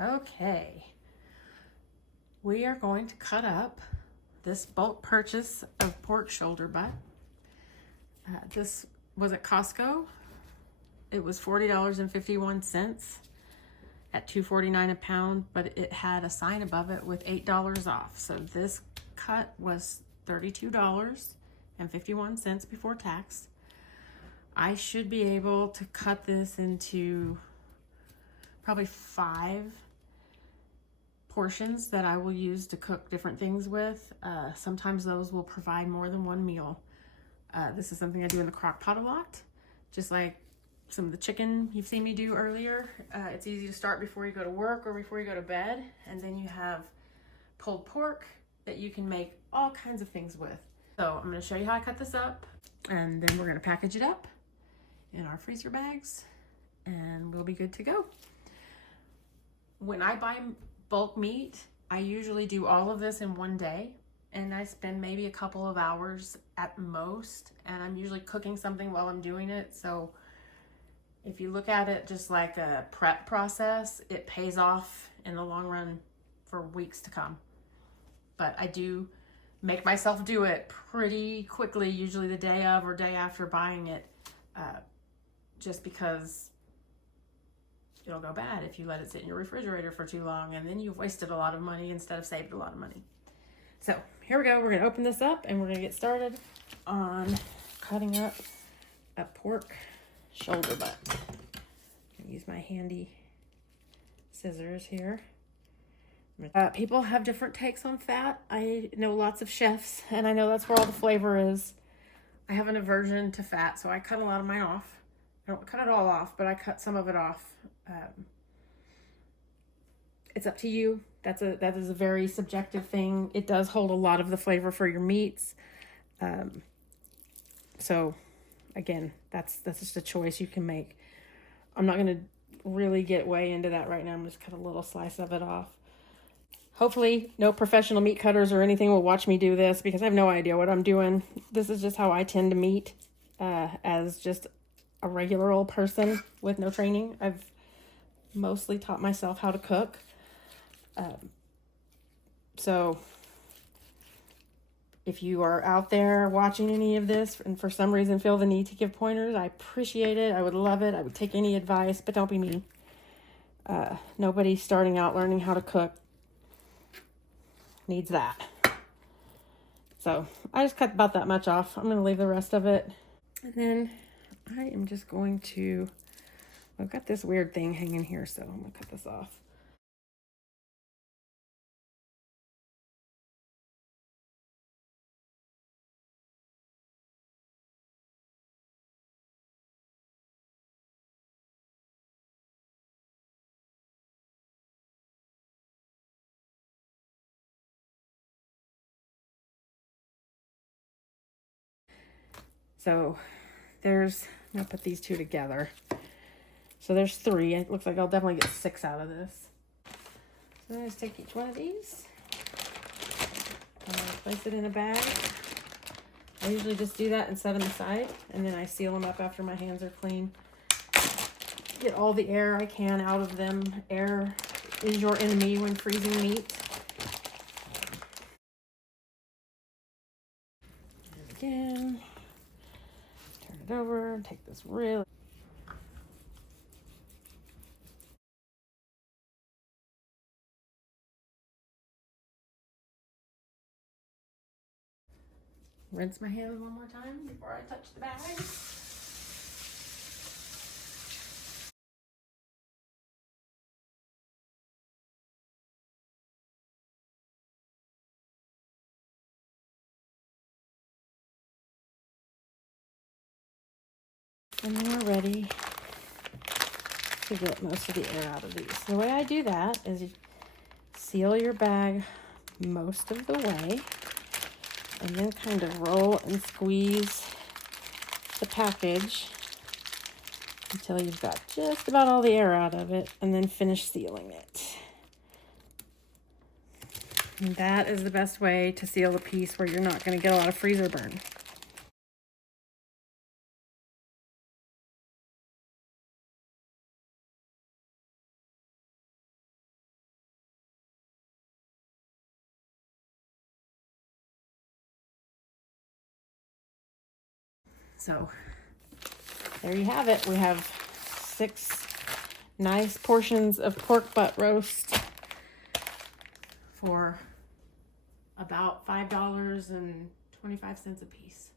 Okay, we are going to cut up this bulk purchase of pork shoulder butt. This was at Costco. It was $40.51 at $2.49 a pound, but it had a sign above it with $8 off. So this cut was $32.51 before tax. I should be able to cut this into probably 5 portions that I will use to cook different things with. Sometimes those will provide more than one meal. This is something I do in the crock pot a lot, just like some of the chicken you've seen me do earlier. It's easy to start before you go to work or before you go to bed, and then you have pulled pork that you can make all kinds of things with. So I'm going to show you how I cut this up, and then we're going to package it up in our freezer bags, and we'll be good to go. When I buy bulk meat, I usually do all of this in one day, and I spend maybe a couple of hours at most, and I'm usually cooking something while I'm doing it. So if you look at it just like a prep process, it pays off in the long run for weeks to come. But I do make myself do it pretty quickly, usually the day of or day after buying it, just because it'll go bad if you let it sit in your refrigerator for too long, and then you've wasted a lot of money instead of saved a lot of money. So here we go. We're going to open this up and we're going to get started on cutting up a pork shoulder butt. I'm going to use my handy scissors here. People have different takes on fat. I know lots of chefs, and I know that's where all the flavor is. I have an aversion to fat, so I cut a lot of mine off. I don't cut it all off, but I cut some of it off. It's up to you. That is a very subjective thing. It does hold a lot of the flavor for your meats. So again, that's just a choice you can make. I'm not going to really get way into that right now. I'm just cut a little slice of it off. Hopefully no professional meat cutters or anything will watch me do this, because I have no idea what I'm doing. This is just how I tend to meat, as just a regular old person with no training. I've mostly taught myself how to cook. So if you are out there watching any of this and for some reason feel the need to give pointers, I appreciate it. I would love it. I would take any advice, but don't be me. Nobody starting out learning how to cook needs that. So I just cut about that much off. I'm going to leave the rest of it. And then I am just going to, I've got this weird thing hanging here, so I'm going to cut this off. So there's, I'm going to put these two together. So there's 3. It looks like I'll definitely get 6 out of this. So I'm just take each one of these, place it in a bag. I usually just do that and set them aside, and then I seal them up after my hands are clean. Get all the air I can out of them. Air is your enemy when freezing meat. And again, turn it over and take this really. Rinse my hands one more time before I touch the bag. And then we're ready to get most of the air out of these. The way I do that is you seal your bag most of the way, and then kind of roll and squeeze the package until you've got just about all the air out of it, and then finish sealing it. And that is the best way to seal the piece where you're not going to get a lot of freezer burn. So there you have it. We have 6 nice portions of pork butt roast for about $5.25 a piece.